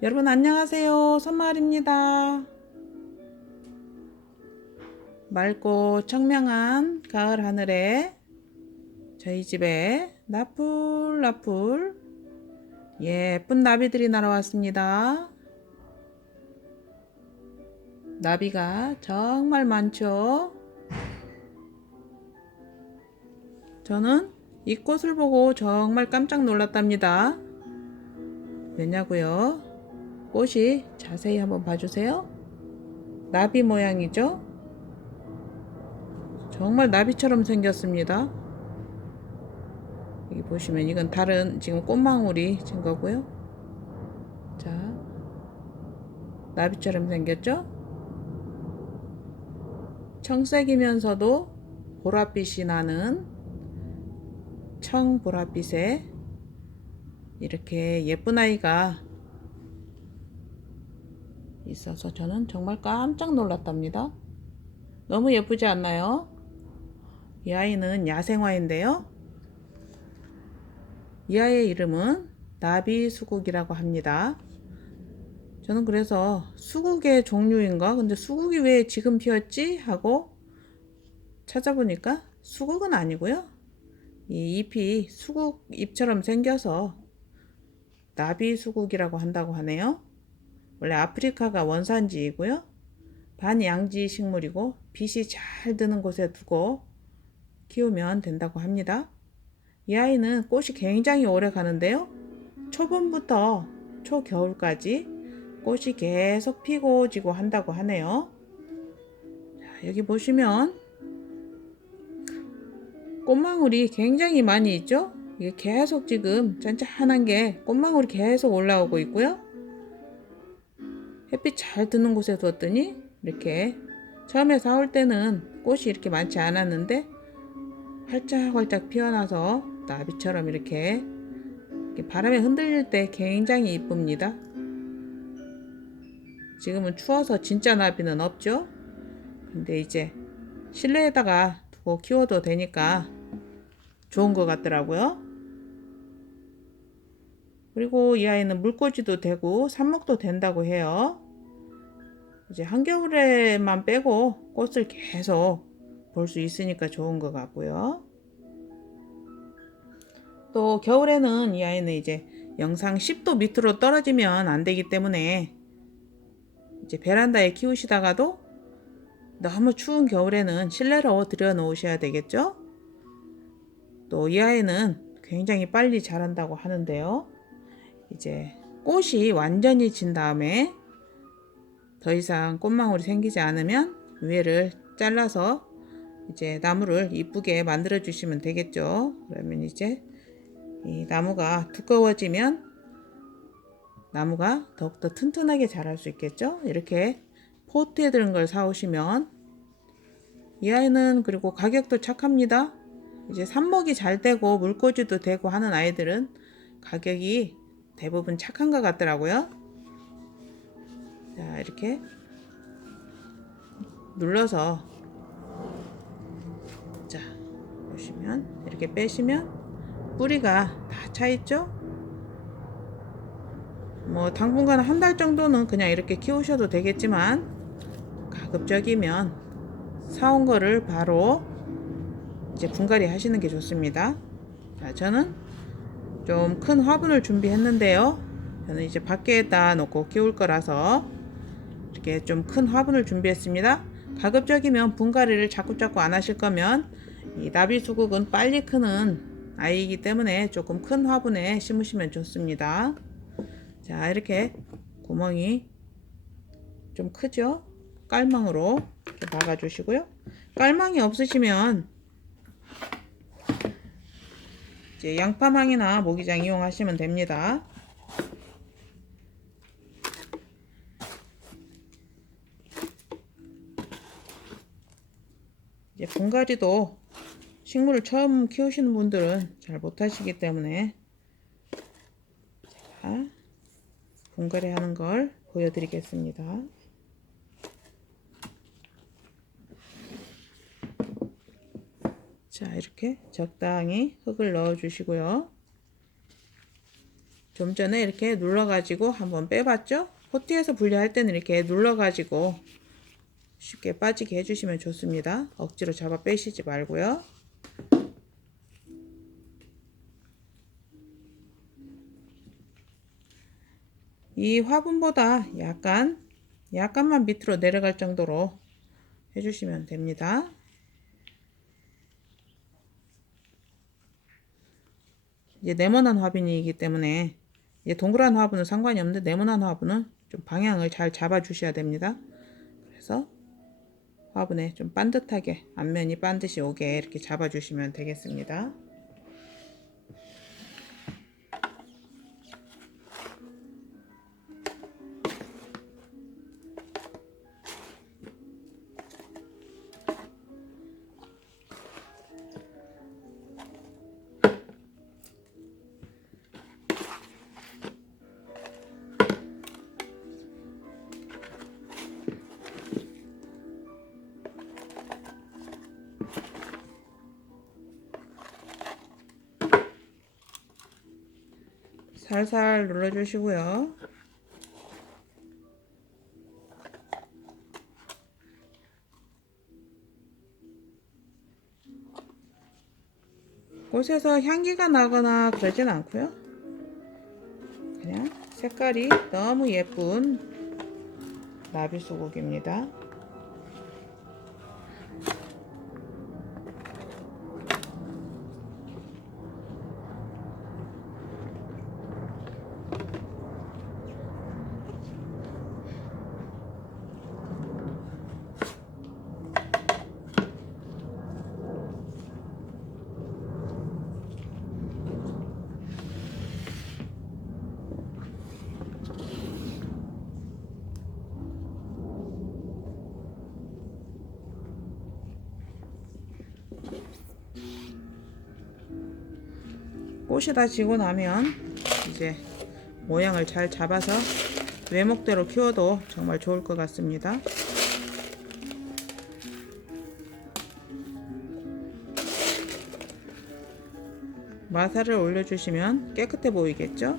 여러분 안녕하세요. 선마을입니다. 맑고 청명한 가을 하늘에 저희 집에 나풀나풀 예쁜 나비들이 날아왔습니다. 나비가 정말 많죠. 저는 이 꽃을 보고 정말 깜짝 놀랐답니다. 왜냐고요? 꽃이 자세히 한번 봐주세요. 나비 모양이죠? 정말 나비처럼 생겼습니다. 여기 보시면 이건 다른 지금 꽃망울이 진 거고요. 자, 나비처럼 생겼죠? 청색이면서도 보랏빛이 나는 청보랏빛에 이렇게 예쁜 아이가 있어서 저는 정말 깜짝 놀랐답니다. 너무 예쁘지 않나요? 이 아이는 야생화인데요. 이 아이의 이름은 나비수국이라고 합니다. 저는 그래서 수국의 종류인가? 근데 수국이 왜 지금 피었지? 하고 찾아보니까 수국은 아니고요. 이 잎이 수국 잎처럼 생겨서 나비수국이라고 한다고 하네요. 원래 아프리카가 원산지이고요. 반양지 식물이고 빛이 잘 드는 곳에 두고 키우면 된다고 합니다. 이 아이는 꽃이 굉장히 오래 가는데요. 초봄부터 초겨울까지 꽃이 계속 피고 지고 한다고 하네요. 자, 여기 보시면 꽃망울이 굉장히 많이 있죠? 이게 계속 지금 짠짠한 게 꽃망울이 계속 올라오고 있고요. 햇빛 잘 드는 곳에 두었더니 이렇게 처음에 사올 때는 꽃이 이렇게 많지 않았는데 활짝활짝 피어나서 나비처럼 이렇게, 이렇게 바람에 흔들릴 때 굉장히 이쁩니다. 지금은 추워서 진짜 나비는 없죠. 근데 이제 실내에다가 두고 키워도 되니까 좋은 것 같더라고요. 그리고 이 아이는 물꽂이도 되고 삽목도 된다고 해요. 이제 한겨울에만 빼고 꽃을 계속 볼 수 있으니까 좋은 것 같고요. 또 겨울에는 이 아이는 이제 영상 10도 밑으로 떨어지면 안 되기 때문에 이제 베란다에 키우시다가도 너무 추운 겨울에는 실내로 들여 놓으셔야 되겠죠? 또 이 아이는 굉장히 빨리 자란다고 하는데요. 이제 꽃이 완전히 진 다음에 더 이상 꽃망울이 생기지 않으면 위에를 잘라서 이제 나무를 이쁘게 만들어 주시면 되겠죠. 그러면 이제 이 나무가 두꺼워지면 나무가 더욱더 튼튼하게 자랄 수 있겠죠. 이렇게 포트에 들은 걸 사오시면 이 아이는 그리고 가격도 착합니다. 이제 삽목이 잘 되고 물꽂이도 되고 하는 아이들은 가격이 대부분 착한 것 같더라고요. 자, 이렇게 눌러서 자, 보시면 이렇게 빼시면 뿌리가 다 차 있죠? 뭐 당분간 한 달 정도는 그냥 이렇게 키우셔도 되겠지만 가급적이면 사온 거를 바로 이제 분갈이 하시는 게 좋습니다. 자, 저는 좀 큰 화분을 준비했는데요. 저는 이제 밖에다 놓고 키울 거라서 이렇게 좀 큰 화분을 준비했습니다. 가급적이면 분갈이를 자꾸자꾸 안 하실 거면 이 나비 수국은 빨리 크는 아이이기 때문에 조금 큰 화분에 심으시면 좋습니다. 자, 이렇게 구멍이 좀 크죠? 깔망으로 박아주시고요. 깔망이 없으시면 이제 양파망이나 모기장 이용하시면 됩니다. 이제 분갈이도 식물을 처음 키우시는 분들은 잘 못하시기 때문에 자, 분갈이 하는 걸 보여드리겠습니다. 자, 이렇게 적당히 흙을 넣어 주시고요. 좀 전에 이렇게 눌러 가지고 한번 빼봤죠? 포티에서 분리할 때는 이렇게 눌러 가지고 쉽게 빠지게 해주시면 좋습니다. 억지로 잡아 빼시지 말고요. 이 화분보다 약간 약간만 밑으로 내려갈 정도로 해주시면 됩니다. 이제 네모난 화분이기 때문에 이제 동그란 화분은 상관이 없는데 네모난 화분은 좀 방향을 잘 잡아 주셔야 됩니다. 그래서 화분에 좀 반듯하게 앞면이 반듯이 오게 이렇게 잡아 주시면 되겠습니다. 살살 눌러 주시고요. 꽃에서 향기가 나거나 그러진 않고요. 그냥 색깔이 너무 예쁜 나비 소고기입니다. 꽃이 다 지고 나면 이제 모양을 잘 잡아서 외목대로 키워도 정말 좋을 것 같습니다. 마사를 올려주시면 깨끗해 보이겠죠?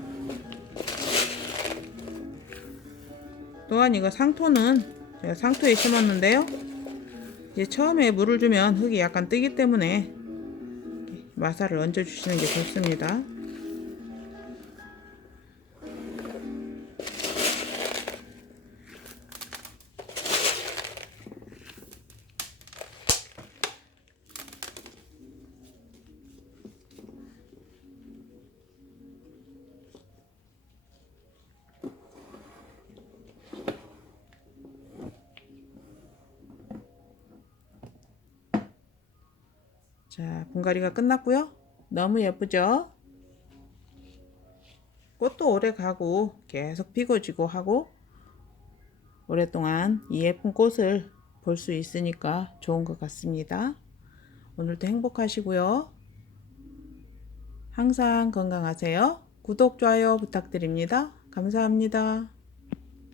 또한 이거 상토는 제가 상토에 심었는데요. 이제 처음에 물을 주면 흙이 약간 뜨기 때문에 마사를 얹어 주시는 게 좋습니다. 자, 분갈이가 끝났고요. 너무 예쁘죠? 꽃도 오래 가고 계속 피고 지고 하고 오랫동안 이 예쁜 꽃을 볼 수 있으니까 좋은 것 같습니다. 오늘도 행복하시고요. 항상 건강하세요. 구독, 좋아요 부탁드립니다. 감사합니다.